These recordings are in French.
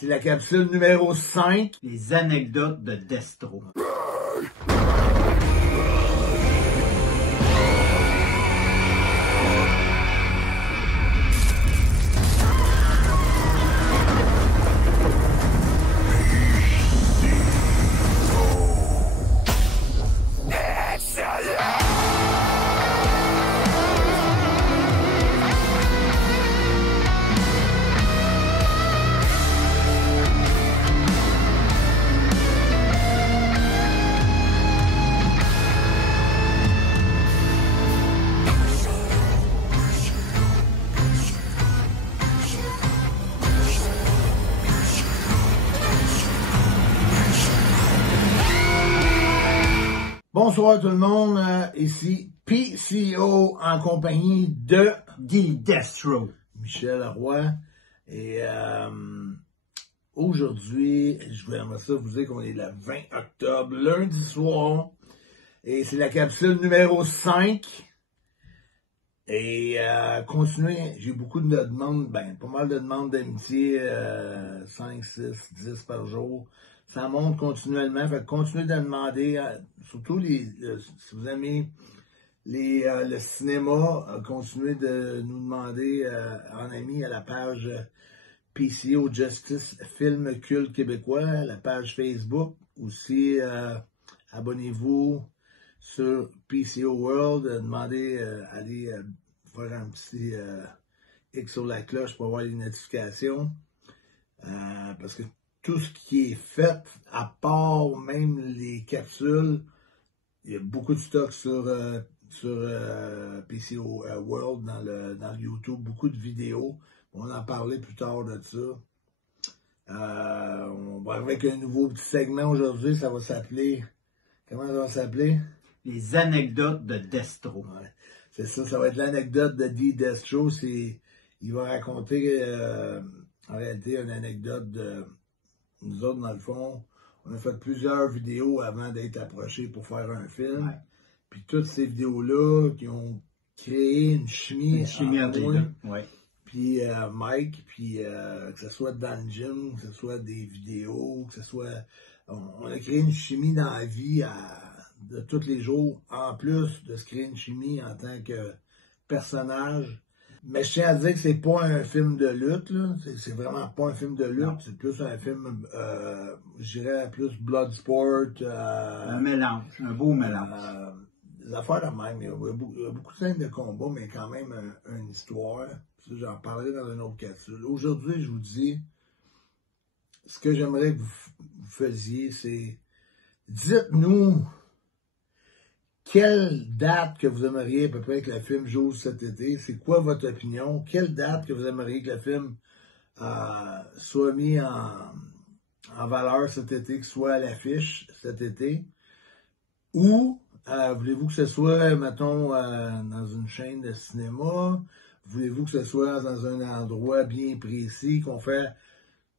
C'est la capsule numéro 5. Les anecdotes de Destro. Bonsoir tout le monde, ici PCO en compagnie de Guy Destro. Michel Roy. Et aujourd'hui, je voulais ça vous dire qu'on est le 20 octobre, lundi soir. Et c'est la capsule numéro 5. Et continuez, j'ai beaucoup de demandes, pas mal de demandes d'amitié, 5, 6, 10 par jour. Ça monte continuellement, fait que continuez de demander, surtout si vous aimez le cinéma, continuez de nous demander en ami à la page PCO Justice Film Culte Québécois, la page Facebook, aussi abonnez-vous sur PCO World, demandez, allez faire un petit X sur la cloche pour avoir les notifications, parce que tout ce qui est fait, à part même les capsules, il y a beaucoup de stock sur PCO World, dans le YouTube, beaucoup de vidéos. On va en parler plus tard de ça. On va arriver avec un nouveau petit segment aujourd'hui, ça va s'appeler... Comment ça va s'appeler? Les anecdotes de Destro. Ouais, c'est ça, ça va être l'anecdote de D. Destro. Il va raconter en réalité une anecdote de... Nous autres, dans le fond, on a fait plusieurs vidéos avant d'être approchés pour faire un film. Ouais. Puis toutes ces vidéos-là qui ont créé une chimie entre moi, ouais. Puis Mike, puis que ce soit dans le gym, que ce soit des vidéos, que ce soit... On a créé une chimie dans la vie de tous les jours, en plus de se créer une chimie en tant que personnage. Mais je tiens à dire que c'est pas un film de lutte, là. C'est vraiment pas un film de lutte. C'est plus un film, je dirais, plus Bloodsport. Un mélange, un beau mélange. Des affaires de même. Il y a beaucoup de scènes de combat, mais quand même une histoire. J'en parlerai dans une autre capsule. Aujourd'hui, je vous dis, ce que j'aimerais que vous faisiez, c'est dites-nous quelle date que vous aimeriez à peu près que le film joue cet été? C'est quoi votre opinion? Quelle date que vous aimeriez que le film soit mis en valeur cet été, que soit à l'affiche cet été? Ou voulez-vous que ce soit, mettons, dans une chaîne de cinéma? Voulez-vous que ce soit dans un endroit bien précis, qu'on fait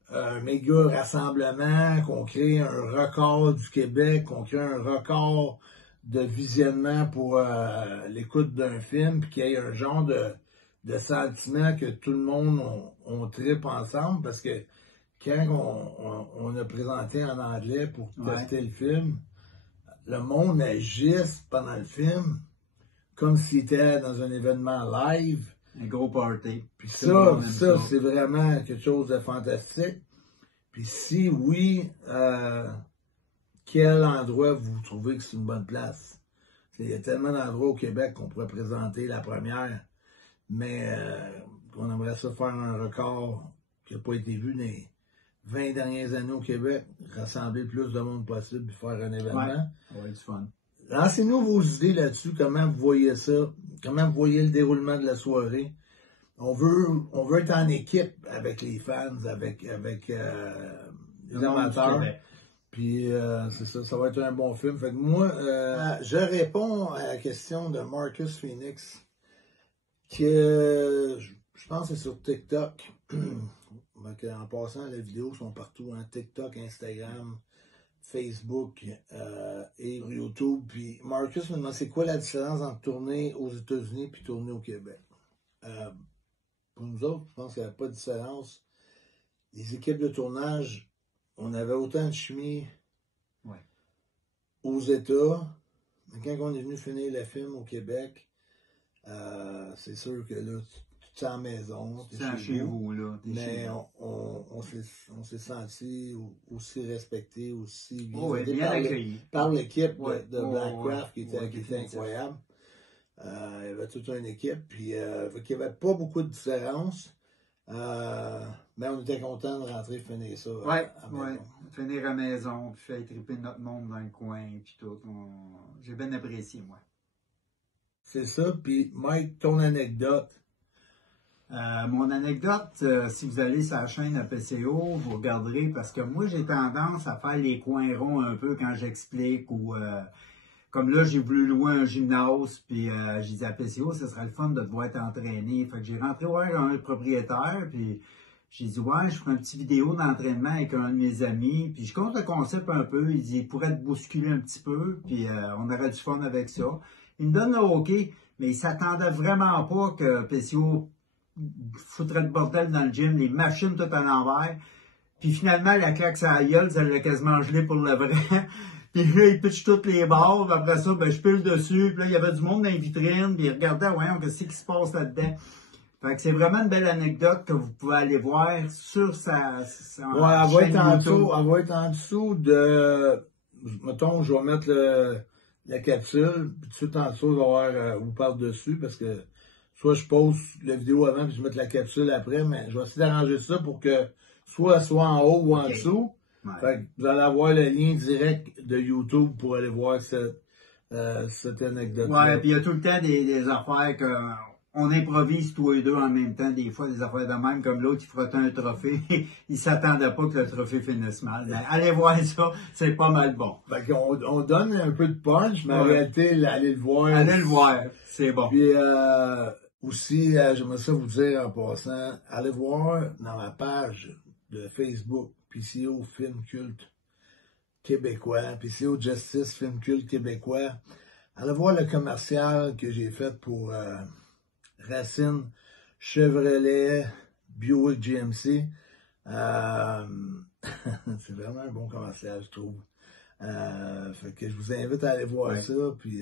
un méga rassemblement, qu'on crée un record du Québec, qu'on crée un record de visionnement pour l'écoute d'un film, puis qu'il y ait un genre de sentiment que tout le monde on tripe ensemble, parce que quand on a présenté en anglais pour tester le film, le monde agisse pendant le film comme s'il était dans un événement live. Un gros party. Puis ça c'est vraiment quelque chose de fantastique. Puis si oui, quel endroit vous trouvez que c'est une bonne place? Il y a tellement d'endroits au Québec qu'on pourrait présenter la première, mais on aimerait ça faire un record qui n'a pas été vu dans les 20 dernières années au Québec, rassembler le plus de monde possible et faire un événement. Ouais, du fun. Lancez-nous vos idées là-dessus, comment vous voyez ça, comment vous voyez le déroulement de la soirée. On veut être en équipe avec les fans, avec les amateurs. Puis c'est ça, ça va être un bon film. Fait que moi, je réponds à la question de Marcus Phoenix, que je pense que c'est sur TikTok. En passant, les vidéos sont partout, hein, TikTok, Instagram, Facebook et YouTube. Puis Marcus me demande c'est quoi la différence entre tourner aux États-Unis et tourner au Québec. Pour nous autres, je pense qu'il n'y a pas de différence. les équipes de tournage, on avait autant de chimie aux États, mais quand on est venu finir le film au Québec, c'est sûr que là, tu es à la maison, tu es chez vous, là. Mais on s'est senti aussi respecté, aussi bien accueilli par l'équipe de Blackcraft qui était incroyable. Il y avait toute une équipe, puis il n'y avait pas beaucoup de différence. Mais on était content de rentrer finir ça à maison. Finir à maison, puis faire triper notre monde dans le coin, puis tout. J'ai bien apprécié, moi. C'est ça, puis Mike, ton anecdote. Mon anecdote, si vous allez sur la chaîne à PCO, vous regarderez, parce que moi, j'ai tendance à faire les coins ronds un peu quand j'explique, ou comme là, j'ai voulu louer un gymnase, puis j'ai dit à PCO, ce serait le fun de te voir t'entraîner. Fait que j'ai rentré voir un propriétaire, puis j'ai dit, ouais, je ferai une petite vidéo d'entraînement avec un de mes amis, puis je compte le concept un peu, il dit, il pourrait te bousculer un petit peu, puis on aurait du fun avec ça. Il me donne le OK, mais il s'attendait vraiment pas que PCO foutrait le bordel dans le gym, les machines tout à l'envers. Puis finalement, la claque sur la gueule, ça l'a quasiment gelé pour le vrai. Puis là, il pitch toutes les barres, puis après ça, ben, je pile dessus. Puis là, il y avait du monde dans les vitrines, puis il regardait, voyons, qu'est-ce qui se passe là-dedans. Fait que c'est vraiment une belle anecdote que vous pouvez aller voir sur sa chaîne YouTube. Elle va être en dessous de... Mettons, je vais mettre la capsule, puis tout de suite en dessous, je vais avoir ou par-dessus, parce que soit je pose la vidéo avant, puis je mets la capsule après, mais je vais essayer d'arranger ça pour que soit en haut ou en dessous. Ouais. Fait que vous allez avoir le lien direct de YouTube pour aller voir cette anecdote. Ouais, puis il y a tout le temps des affaires qu'on improvise tous les deux en même temps, des fois des affaires de même, comme l'autre, il frottait un trophée, il s'attendait pas que le trophée finisse mal. Mais allez voir ça, c'est pas mal bon. Fait qu'on donne un peu de punch, mais en réalité, allez le voir. Allez le voir, c'est bon. Puis aussi, j'aimerais ça vous dire en passant, allez voir dans ma page de Facebook, PCO Film Culte québécois, PCO Justice Film Culte québécois. Allez voir le commercial que j'ai fait pour Racine, Chevrolet, Buick GMC. C'est vraiment un bon commercial, je trouve. Fait que je vous invite à aller voir ça, puis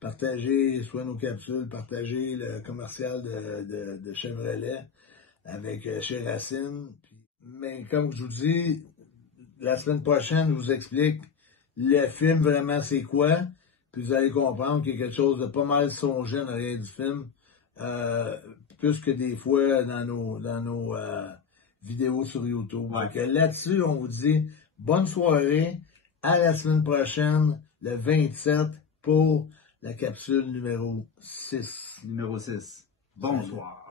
partager soit nos capsules, partager le commercial de Chevrolet avec chez Racine. Mais comme je vous dis, la semaine prochaine, je vous explique le film vraiment c'est quoi, puis vous allez comprendre qu'il y a quelque chose de pas mal songé en arrière du film, plus que des fois dans nos vidéos sur YouTube. Donc là-dessus, on vous dit bonne soirée, à la semaine prochaine, le 27, pour la capsule numéro 6. Bonsoir.